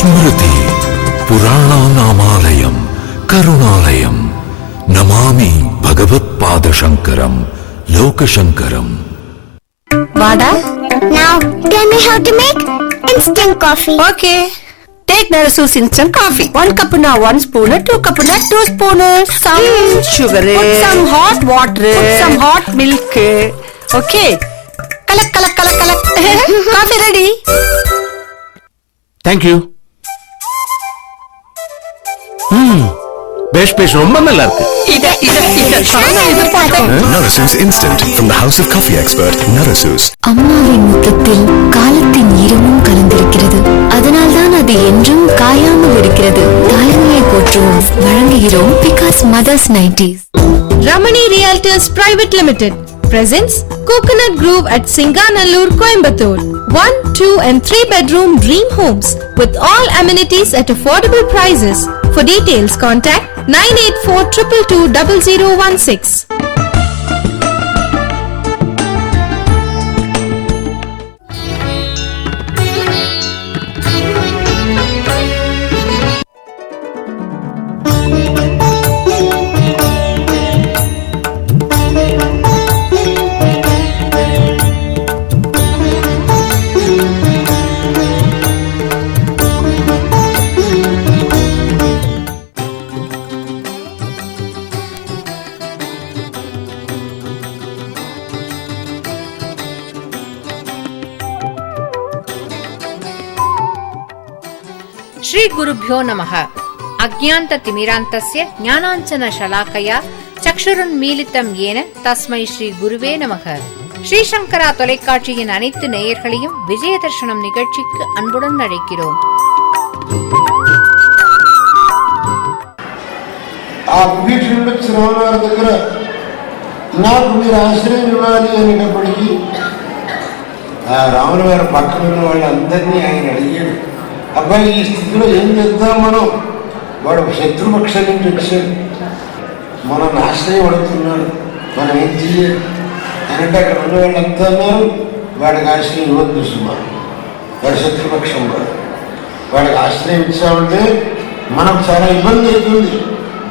Smriti पुराणानामालयं करुणालयं Namami भगवत्पादशंकरं लोकशंकरं। Vada, now tell me how to make instant coffee. Okay. Take Narasus instant coffee. 1 cup na 1 spoon, 2 cup na 2 spoons. Some sugar. Put some hot water. Put some hot milk. Okay. Collect. Coffee ready. Thank you. Besh romba nalla irukku. Narasus Instant from the House of Coffee expert Narasus. அம்மாவின் முத்தத்தில் காலத்தின் ஈரமும் கலந்திருக்கிறது. அதனால்தான் அது என்றும் காயாமல் இருக்கிறது. தாய்மையை போற்றுவோம், வழங்குகிறோம் because mothers 90s. Ramani Realtors Private Limited presents Coconut Grove at Singanallur, Coimbatore. 1, 2 and 3 bedroom dream homes with all amenities at affordable prices. For details contact 9842220016. Shri गुरुभ्यो नमः। अज्ञान्त तिमिरान्तस्य ज्ञानाञ्जन शलाकया चक्षुरुन्मीलितं येन तस्मै श्री गुरुवे नमः। श्री शंकरा தொலைக்காட்சியின் அனைத்து நேயர்களையும் விஜயதர்ஷனம் நிகழ்ச்சிக்கு அன்புடன் அழைக்கிறோம். ఆ విభీషణుడు శ్రావణాల దగ్గర నాకు మీరు ఆశ్రయం ఇవ్వాలి అనేటప్పటికీ ఆ రాముల వారి పక్కన ఉన్న వాళ్ళందరినీ ఆయన అడిగాడు, అబ్బాయి ఈ స్థితిలో ఏం చేద్దాం మనం, వాడు శత్రుపక్షం నుంచి వచ్చాడు, మనం ఆశ్రయం అడుగుతున్నాడు, మనం ఏం చెయ్యాలి అని అంటే అక్కడ ఉన్న వాళ్ళంతా అన్నారు వాడికి ఆశ్రయం ఇవ్వద్దు సుమా, వాడు శత్రుపక్షం వాడికి ఆశ్రయం ఇచ్చామంటే మనకు చాలా ఇబ్బంది అవుతుంది,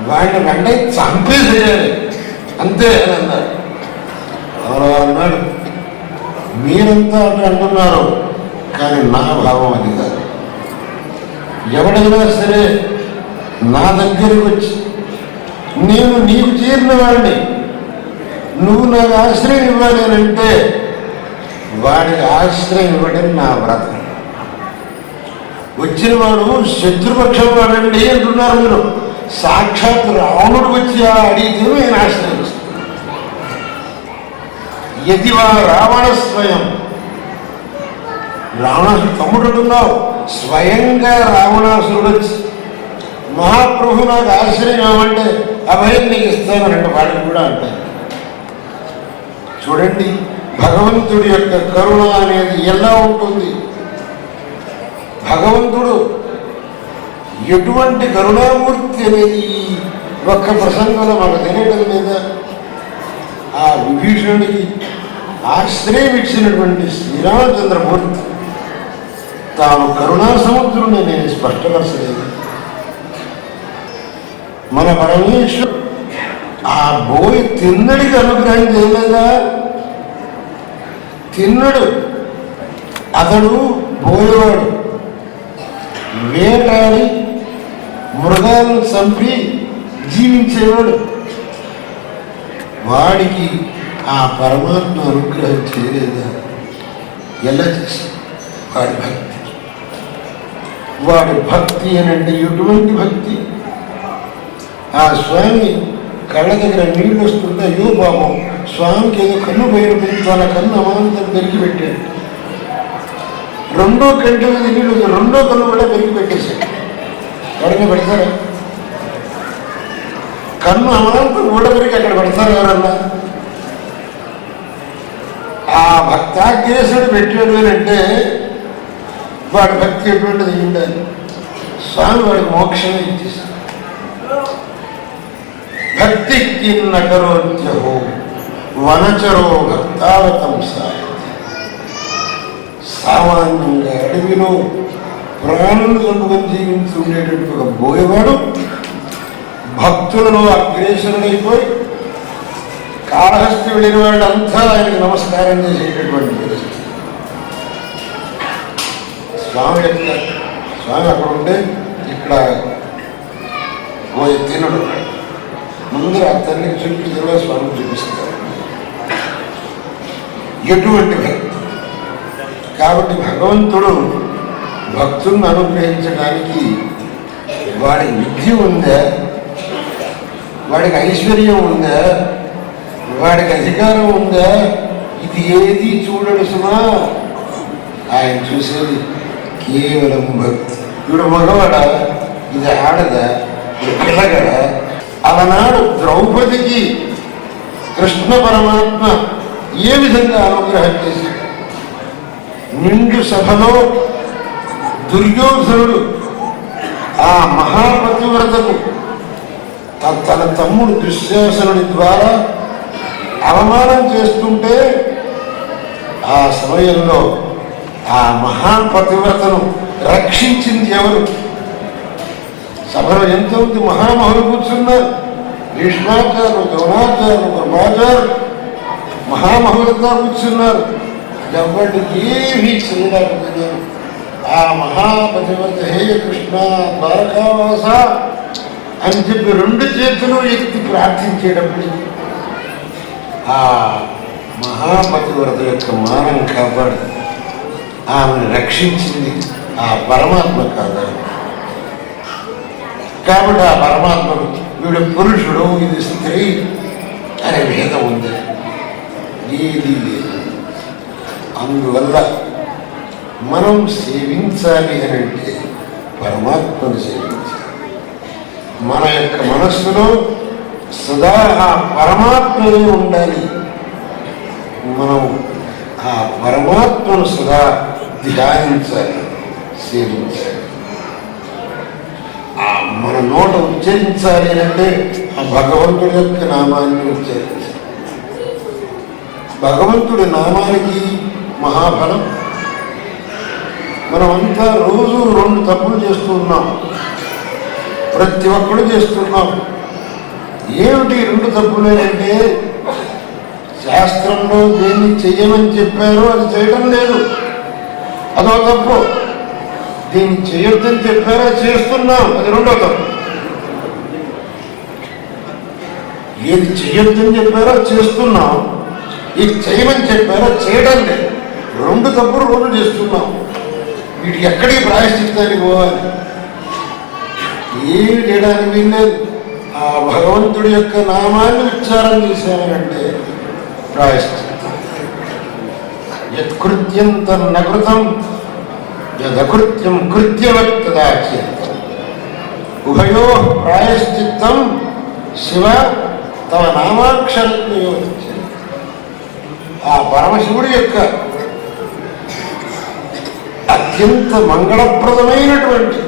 వాడిని వెంటనే చంపేసేయాలి అంతే అని అన్నారు. ఎవరో అన్నాడు మీరంతా అట్లా అంటున్నారు కానీ నా భావం అది కాదు, ఎవడైనా సరే నా దగ్గరికి వచ్చి నేను నీకు చేరిన వాడిని నువ్వు నాకు ఆశ్రయం ఇవ్వాలి అని అంటే వాడికి ఆశ్రయం ఇవ్వడం నా వ్రతం. వచ్చిన వాడు శత్రుపక్షం వాడండి అంటున్నారు మీరు, సాక్షాత్ రావణుడు వచ్చి అడిగితే నేను ఆశ్రయిస్తాను. యదివా రావణ స్వయం, రావణాసుడు తమ్ముడు అంటున్నావు, స్వయంగా రావణాసురుడు వచ్చి మహాప్రభు నాకు ఆశ్రయం ఏమంటే అభయం నీకు ఇస్తామనంటే వాడిని కూడా అంటారు. చూడండి భగవంతుడి యొక్క కరుణ అనేది ఎలా ఉంటుంది, భగవంతుడు ఎటువంటి కరుణామూర్తి అనేది ఒక్క ప్రసంగంలో మనకు తెలియటం లేదా? ఆ విభీషణుడికి ఆశ్రయం ఇచ్చినటువంటి శ్రీరామచంద్రమూర్తి తాను కరుణా సముద్రుని నేను స్పష్టపరచలేదు. మన పరమేశ్వరు ఆ బోయి తిన్నడికి అనుగ్రహం చేయలేదా? తిన్నడు, అతడు బోయేవాడు, వేటాడి మృగాలను చంపి జీవించేవాడు. వాడికి ఆ పరమాత్మ అనుగ్రహం చేయలేదా? ఎలా చేసి వాడి భక్తి అని అంటే ఎటువంటి భక్తి? ఆ స్వామి కళ్ళ దగ్గర నీళ్ళు వస్తుంటే అయ్యో పాపం స్వామికి ఏదో కన్ను పోయిన తన కన్ను అమాంతం పెరిగి పెట్టాడు. రెండో కంటి మీద నీళ్ళు రెండో కన్ను కూడా పెరిగి పెట్టేశాడు. ఎవరైనా పెడతారా? కన్ను అమాంతం కూడా పెరిగి అక్కడ పెడతారు ఎవరన్నా? ఆ భక్తాగ్రేసుడు పెట్టాడు అని అంటే వాడి భక్తి ఎటువంటిది ఉండాలి? స్వామి వాడికి మోక్షమే ఇచ్చేసి భక్తి కిన్నకరోత్యహో వనచరో భక్తావతం సామాన్యంగా అడవిలో ప్రాణులు చంపుకొని జీవించి ఉండేటట్టు ఒక బోయేవాడు భక్తులలో అగ్రేసరుడైపోయి కాళహస్తి వెళ్ళిన వాళ్ళంతా ఆయనకు నమస్కారం చేసేటటువంటి పరిస్థితి. స్వామి అక్కడ ఉంటే ఇక్కడ పోయే తినడు ముందు ఆ తల్లికి చూపించగా స్వామి చూపిస్తారు. ఎటువంటి భక్తి! కాబట్టి భగవంతుడు భక్తులను అనుగ్రహించడానికి వాడికి విద్య ఉందా, వాడికి ఐశ్వర్యం ఉందా, వాడికి అధికారం ఉందా? ఇది ఏది చూడడు సుమా. ఆయన చూసేది కేవలం భక్తి. ఇప్పుడు మగవాడా, ఇది ఆడదా, ఇది పిల్లగడా? అలనాడు ద్రౌపదికి కృష్ణ పరమాత్మ ఏ విధంగా అనుగ్రహం చేశాడు? నిండు సభలో దుర్యోధనుడు ఆ మహాపతివ్రతకు తన తమ్ముడు దుశ్శాసనుడి ద్వారా అవమానం చేస్తుంటే ఆ సమయంలో ఆ మహాపతివ్రతను రక్షించింది ఎవరు? సభలో ఎంతోమంది మహామహులు కూర్చున్నారు. భీష్మాచార్యులు, ద్రోణాచార్యులు, కృపాచార్యులు మహామహులంతా కూర్చున్నారు. ఎవరికి ఏమీ చేయలేకపోయినారు. ఆ మహాపతివ్రత హే కృష్ణ ద్వారకావాస అని చెప్పి రెండు చేతులు ఎత్తి ప్రార్థించేటప్పటికి ఆ మహాపతివ్రత యొక్క మానం కాపాడి ఆమెను రక్షించింది ఆ పరమాత్మ కాదా? కాబట్టి ఆ పరమాత్మను వీడు పురుషుడు, ఇది స్త్రీ అనే భేదం ఉంది, ఏది లేదు. అందువల్ల మనం సేవించాలి అని అంటే పరమాత్మను సేవించాలి. మన యొక్క మనస్సులో సదా ఆ పరమాత్మనే ఉండాలి. మనం ఆ పరమాత్మను సదా ధ్యానించాలి, సేవించాలి. మన నోట ఉచ్చరించాలి అంటే ఆ భగవంతుడి యొక్క నామాన్ని ఉచ్చరించాలి. భగవంతుడి నామానికి మహాఫలం. మనమంతా రోజు 2 తప్పులు చేస్తూ ఉన్నాం, ప్రతి ఒక్కరు చేస్తున్నాం. ఏమిటి 2 తప్పులు అంటే శాస్త్రంలో దేన్ని చెయ్యమని చెప్పారో అది చేయడం లేదు, అదో తప్పు. దీన్ని చేయొద్దని చెప్పారో చేస్తున్నాం, అది 2వ తప్పు. ఏది చేయొద్దని చెప్పారో చేస్తున్నాం, ఇది చేయమని చెప్పారో చేయడం లేదు. 2 తప్పులు రోజు చేస్తున్నాం. వీటికి ఎక్కడికి ప్రాయశ్చిత్తానికి పోవాలి? ఏమి చేయడానికి వీల్లేదు. ఆ భగవంతుడి యొక్క నామాన్ని ఉచ్చారణ చేశానంటే ప్రాయశ్చిత్తం. యత్కృత్యం తన్నకృతం యదకృత్యం కృత్యవత్తదాచ్యతం ఉభయో ప్రాయశ్చిత్తం శివ తవ నామాక్షరజ్ఞయో. ఆ పరమశివుడి యొక్క అత్యంత మంగళప్రదమైనటువంటి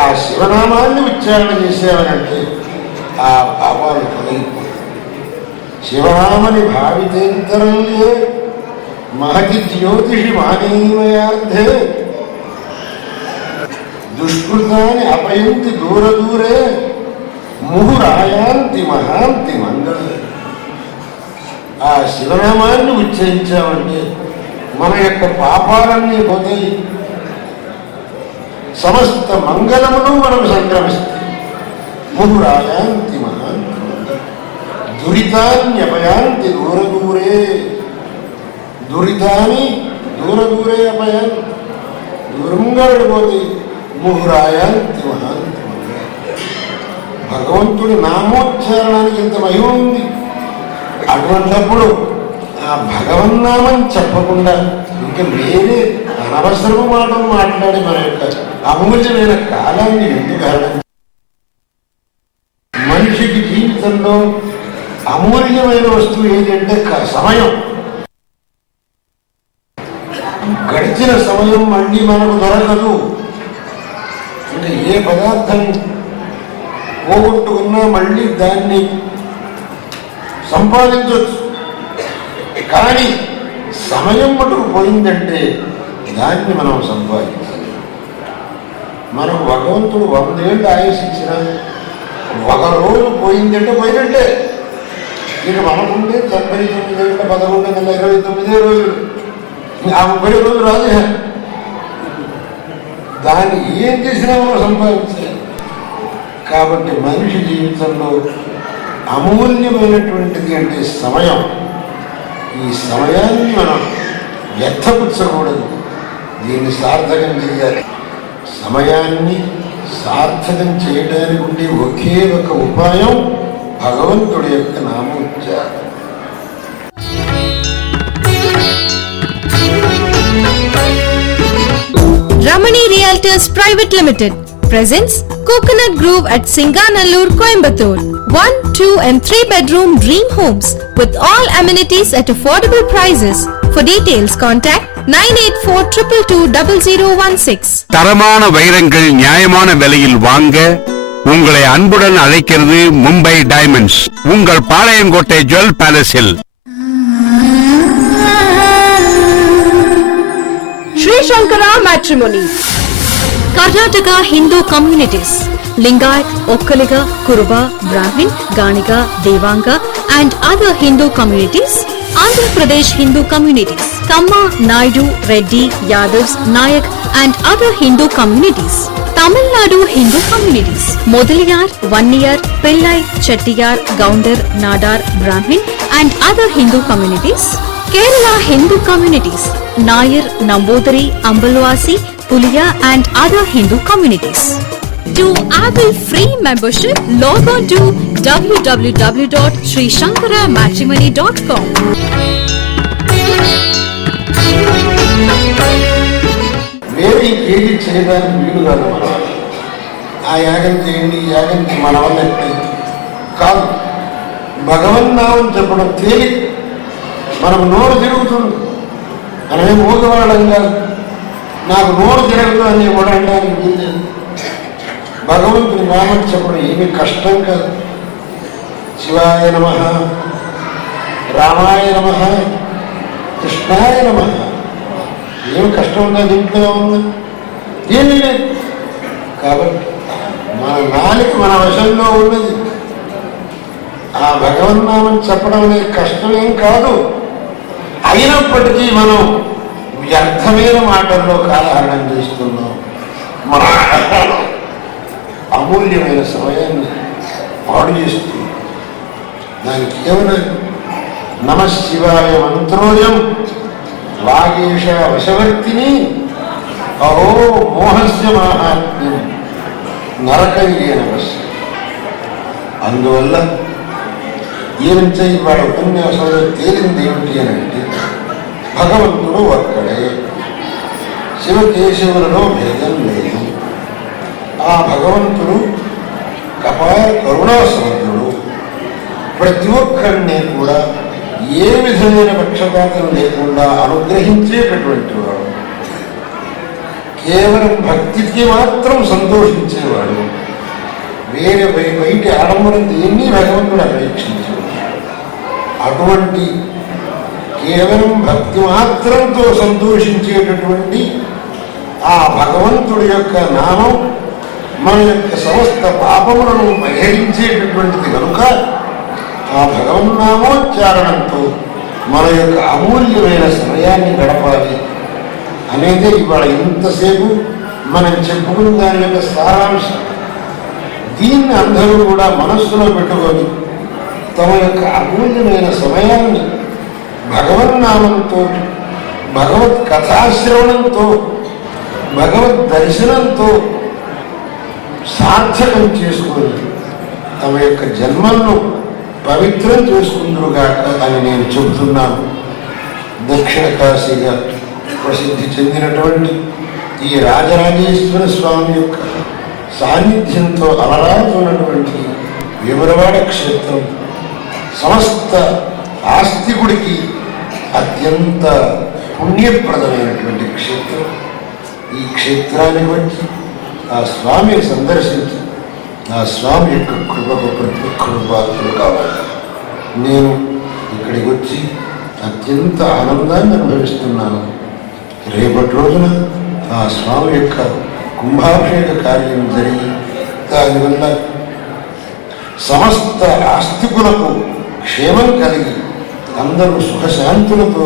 ఆ శివనామాన్ని ఉచ్చారణ చేసేవనంటే ఆ పాపాలు తొలగిపోతాయి. శివనామని భావితేంతరంలో మహతి జ్యోతిషి మానీమయార్థే దుష్కృతాన్ని అపయంతి దూరదూరే ముహురాయాంతి మహాంతి మంగళ. ఆ శివనామాన్ని ఉచ్చరించామంటే మన యొక్క పాపాలన్నీ పోతాయి, సమస్త మంగళములు మనం సంక్రమిస్తాయి. ముహురాయాంతి మహాంతి దురితాన్యపయాంతి దూరదూరే. దురితాన్ని దూరదూరే అపయాంతి, దూరంగా వెళ్ళిపోతాయి. ముహురాయాంతి మహాంతి. భగవంతుడి నామోచ్చారణానికి ఇంత మహిమ ఉంది. అటువంటిప్పుడు ఆ భగవన్నామం చెప్పకుండా ఇంకా వేరే అనవసరము మాటలు మాట్లాడి మన యొక్క అమూల్యమైన కాలాన్ని ఎందుకు హరణం? మనిషికి జీవితంలో అమూల్యమైన వస్తువు ఏంటంటే సమయం. గడిచిన సమయం మళ్ళీ మనకు దొరకదు. అంటే ఏ పదార్థం పోగొట్టుకున్నా మళ్ళీ దాన్ని సంపాదించవచ్చు, కానీ సమయం మటుకు పోయిందంటే దాన్ని మనం సంపాదించాలి. మనకు భగవంతుడు 100 ఏళ్ళు ఆయుష్ ఇచ్చిన ఒక రోజు పోయిందంటే పోయినట్టే. ఇక మనకుంటే 99 ఏళ్ళ 11 నెలల 29 రోజులు, ఆ 30 రోజులు రాదు. దాన్ని ఏం చేసినా మనం సంపాదించాలి. కాబట్టి మనిషి జీవితంలో అమూల్యమైనటువంటిది అంటే సమయం. ఈ సమయాన్ని మనం వ్యర్థపుచ్చకూడదు, దీన్ని సార్థకం చేయాలి. సమయాన్ని సార్థకం చేయడానికి ఉండే ఒకే ఒక ఉపాయం భగవంతుడి యొక్క నామోచ్చారణ. Ramani Realtors Private Limited presents Coconut Grove at Singanallur, Coimbatore. 1, 2 and 3 bedroom dream homes with all amenities at affordable prices. For details contact 9842220016. தரமான வைரங்கள் நியாயமான விலையில் வாங்க உங்களை அன்புடன் அழைக்கிறது மும்பை டைமண்ட்ஸ், உங்கள் பாளையங்கோட்டை ஜுவல் பேலஸில். Sri Shankara Matrimony. Karnataka Hindu communities, Lingayat, Okkaliga, Kuruba, Brahmin, Ganiga, Devanga and other Hindu communities. Andhra Pradesh Hindu communities, Kamma, Naidu, Reddy, Yadavs, Nayak and other Hindu communities. Tamil Nadu Hindu communities, Modaliyar, Vanniyar, Pillai, Chettiyar, Gounder, Nadar, Brahmin and other Hindu communities. Kerala Hindu communities, Nayar, Nambodari, Ambalwasi, Puliya and other Hindu communities. To avail free membership, log on to www.srishankaramatrimony.com. వేరే ఏది చేయడానికి వీలు కాదు. మనం ఆ యాగం చేయండి, ఈ యాగం మన వల్ల కాదు. భగవన్నామం చెప్పడం తేలిక. మనం నోరు తిరుగుతుంది, మనమే మూగవాళ్ళం కాదు. నాకు నోరు తిరగదు అని కూడా అనడానికి వీల్లేదు. భగవంతుని నామం చెప్పడం ఏమీ కష్టం కాదు. శివాయ నమః, రామాయ నమః, కృష్ణాయ నమః. ఏమి కష్టం ఉందా? దీంట్లో ఉంది ఏమీ లేదు. కాబట్టి మన నాలుక మన వశంలో ఉన్నది. ఆ భగవన్నామం చెప్పడం అనేది కష్టమేం కాదు. అయినప్పటికీ మనం వ్యర్థమైన మాటల్లో కాలహరణం చేస్తున్నాం. మన అమూల్యమైన సమయాన్ని పాడు చేస్తుంది. దానికి కేవలం నమశివాయ మంత్రోయం వాగేష వశవర్తిని అహో మోహస్య మాహాత్మ్యం నరకయ్యేన వశ్య. అందువల్ల ఏమంటే ఇవాళ ఉపన్యాసంలో తేలింది ఏమిటి అని అంటే భగవంతుడు ఒక్కడే, శివకేశవులలో భేదం లేదు. ఆ భగవంతుడు కపాల కరుణాసముద్రుడు. ప్రతి ఒక్కరిని కూడా ఏ విధమైన పక్షపాతం లేకుండా అనుగ్రహించేటటువంటి వాడు, కేవలం భక్తికి మాత్రం సంతోషించేవాడు, వేరే బయటి ఆడంబరం దేన్ని భగవంతుడు అపేక్షించేవాడు. అటువంటి కేవలం భక్తి మాత్రంతో సంతోషించేటటువంటి ఆ భగవంతుడి యొక్క నామం మన యొక్క సమస్త పాపములను పరిహరించేటటువంటిది కనుక ఆ భగవన్నామోచ్చారణంతో మన యొక్క అమూల్యమైన సమయాన్ని గడపాలి అనేది ఇవాళ ఇంతసేపు మనం చెప్పుకున్న దాని యొక్క సారాంశం. దీన్ని అందరూ కూడా మనస్సులో పెట్టుకొని తమ యొక్క అమూల్యమైన సమయాన్ని భగవన్నామంతో, భగవత్ కథాశ్రవణంతో, భగవద్ దర్శనంతో సార్థకం చేసుకొని తమ యొక్క జన్మలను పవిత్రం చేసుకుందురుగాక అని నేను చెబుతున్నాను. దక్షిణ కాశీగా ప్రసిద్ధి చెందినటువంటి ఈ రాజరాజేశ్వర స్వామి యొక్క సాన్నిధ్యంతో అలరాడుతున్నటువంటి వేములవాడ క్షేత్రం సమస్త ఆస్తికుడికి అత్యంత పుణ్యప్రదమైనటువంటి క్షేత్రం. ఈ క్షేత్రాన్ని బట్టి ఆ స్వామిని సందర్శించి ఆ స్వామి యొక్క కృపకు ప్రతి ఒక్కరు పాత్రలు కావాలి. నేను ఇక్కడికి వచ్చి అత్యంత ఆనందాన్ని అనుభవిస్తున్నాను. రేపటి రోజున ఆ స్వామి యొక్క కుంభాభిషేక కార్యం జరిగి దానివల్ల సమస్త ఆస్తికులకు క్షేమం కలిగి అందరూ సుఖశాంతులతో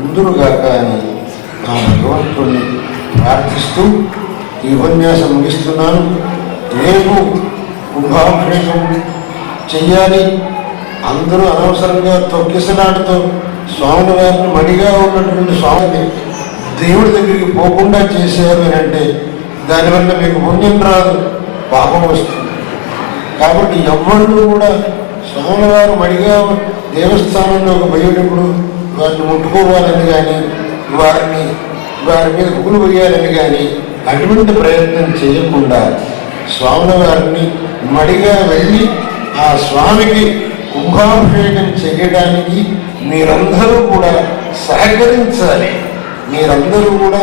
ముందురుగాక అని ఆ భగవంతుడిని ప్రార్థిస్తూ ఈ ఉపన్యాసం ముగిస్తున్నాను. రేపు కుంభాభిషేకం చెయ్యాలి. అందరూ అనవసరంగా తొక్కిసలాడుతూ స్వామి వారిని మడిగా ఉన్నటువంటి స్వామిని దేవుడి దగ్గరికి పోకుండా చేశారు అని అంటే దానివల్ల మీకు పుణ్యం రాదు, పాపం వస్తుంది. కాబట్టి ఎవ్వరూ కూడా స్వామివారు మడిగా దేవస్థానంలోకి పోయేటప్పుడు వారిని ముట్టుకోవాలని కానీ వారి మీద పువ్వులు వేయాలని కానీ అటువంటి ప్రయత్నం చేయకుండా స్వాముల వారిని మడిగా వెళ్ళి ఆ స్వామికి కుంభాభిషేకం చేయడానికి మీరందరూ కూడా సహకరించాలి. మీరందరూ కూడా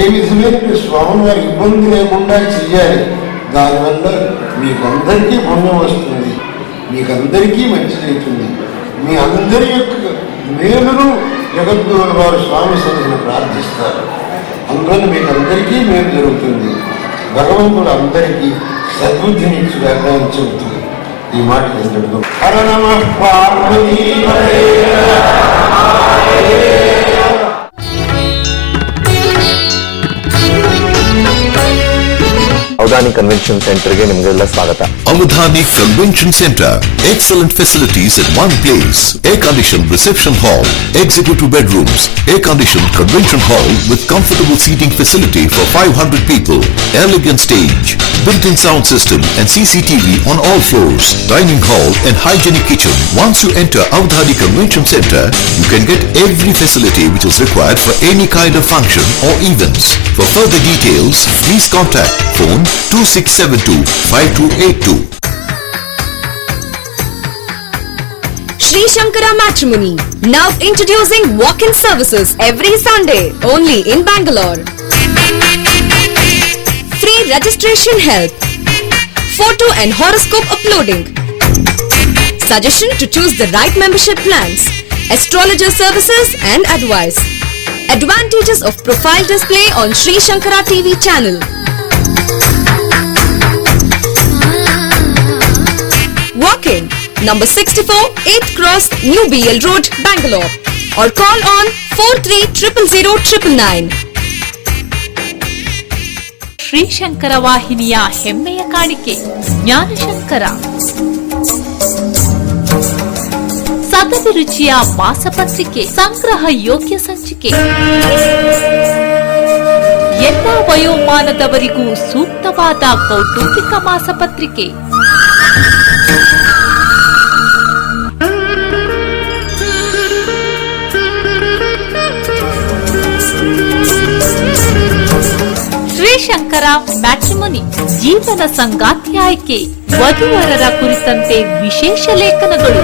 ఏ విధమైన స్వామి వారి ఇబ్బంది లేకుండా చెయ్యాలి. దానివల్ల మీకందరికీ పుణ్యం వస్తుంది, మీకందరికీ మంచి అవుతుంది. మీ అందరి యొక్క మేలును జగద్గురువుల వారు స్వామి సన్నిధిని ప్రార్థిస్తారు. అందువల్ల మీకు అందరికీ మేలు జరుగుతుంది. భగవంతుడు అందరికీ సద్బుద్ధిని ఇచ్చుగాక అని చెబుతుంది. ఈ మాట ఎందుకు హర నమః పార్వతీ ಅವಧಾನಿ ಕನ್ವೆನ್ಷನ್ ಸೆಂಟರ್ಗೆ ನಿಮಗೆಲ್ಲ ಸ್ವಾಗತ. Avadhani Convention Center. Excellent facilities in one place. Air-conditioned reception hall, executive bedrooms, air-conditioned convention hall with comfortable seating facility for 500 people, elegant stage, built-in sound system and CCTV on all floors, dining hall and hygienic kitchen. Once you enter Avadhani Convention Center, you can get every facility which is required for any kind of function or events. For further details, please contact phone 2672-5282. Sri Shankara Matrimony, now introducing walk-in services every Sunday, only in Bangalore. Free registration help, photo and horoscope uploading, suggestion to choose the right membership plans, astrologer services and advice. Advantages of profile display on Sri Shankara TV channel. Walk-in, number 64, 8th Cross, New BL Road, Bangalore. Or call on 43000999. Shri Shankara ವಾಹಿನಿಯ ಹೆಮ್ಮೆಯ ಕಾಣಿಕೆ ಜ್ಞಾನಶಂಕರ. ಸದಭಿರುಚಿಯ ಮಾಸಪತ್ರಿಕೆ, ಸಂಗ್ರಹ ಯೋಗ್ಯ ಸಂಚಿಕೆ, ಎಲ್ಲ ವಯೋಮಾನದವರಿಗೂ ಸೂಕ್ತವಾದ ಕೌಟುಂಬಿಕ ಮಾಸಪತ್ರಿಕೆ. Sri Shankara matrimony, ಜೀವನ ಸಂಗಾತಿ ಆಯ್ಕೆ, ವಧುವರರ ಕುರಿತಂತೆ ವಿಶೇಷ ಲೇಖನಗಳು.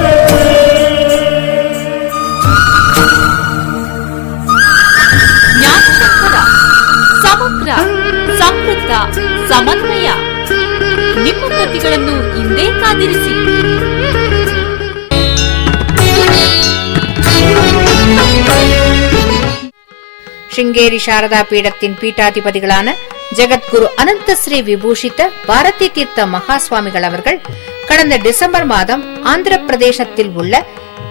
ಸಂಗೀತ ಸಮನ್ವಯ. ನಿಮ್ಮ ಪ್ರತಿಗಳನ್ನು ಹಿಂದೆ ಕಾದಿರಿಸಿ. ಶೃಂಗೇರಿ ಶಾರದಾ பீடத்தின் பீட்டாதிபதிகளான ஜெகத்குரு அனந்தஸ்ரீ விபூஷித பாரதி தீர்த்த மகாசுவாமிகள் அவர்கள் கடந்த டிசம்பர் மாதம் ஆந்திர பிரதேசத்தில் உள்ள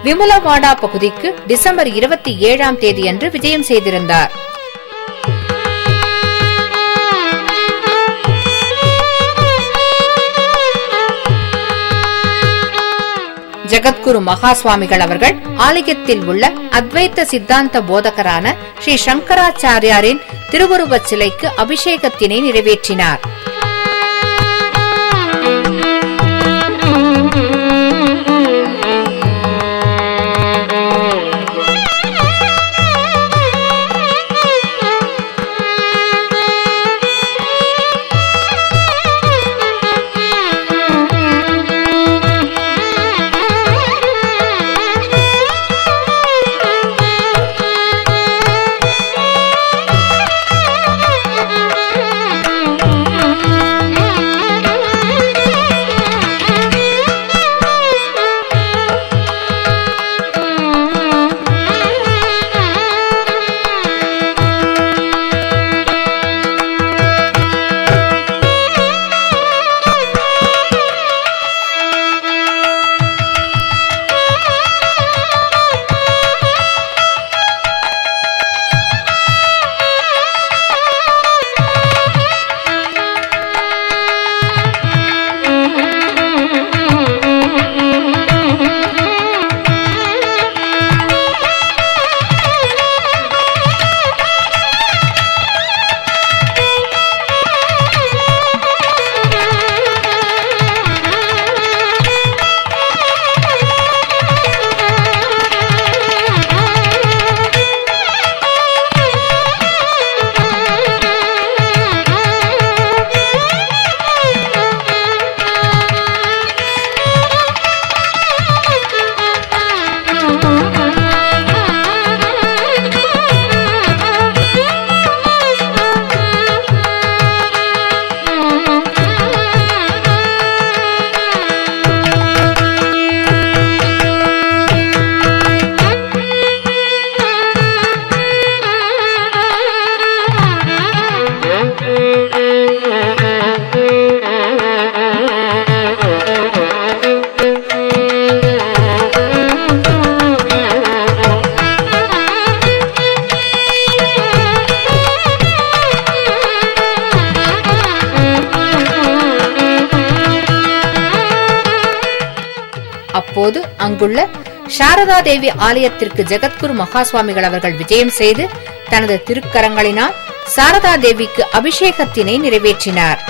விமலவாடா பகுதிக்கு டிசம்பர் 27ஆம் தேதியன்று விஜயம் செய்திருந்தார். ஜெகத்குரு மகாசுவாமிகள் அவர்கள் ஆலயத்தில் உள்ள அத்வைத்த சித்தாந்த போதகரான ஸ்ரீ சங்கராச்சாரியாரின் திருவுருவச் சிலைக்கு அபிஷேகத்தினை நிறைவேற்றினார். அப்போது அங்குள்ள சாரதா தேவி ஆலயத்திற்கு ஜெகத்குரு மகாசுவாமிகள் அவர்கள் விஜயம் செய்து தனது திருக்கரங்களினால் சாரதா தேவிக்கு அபிஷேகத்தினை நிறைவேற்றினார்.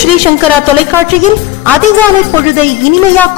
ஸ்ரீ சங்கரா தொலைக்காட்சியில் அதிகாலை பொழுதை இனிமையாக்கும்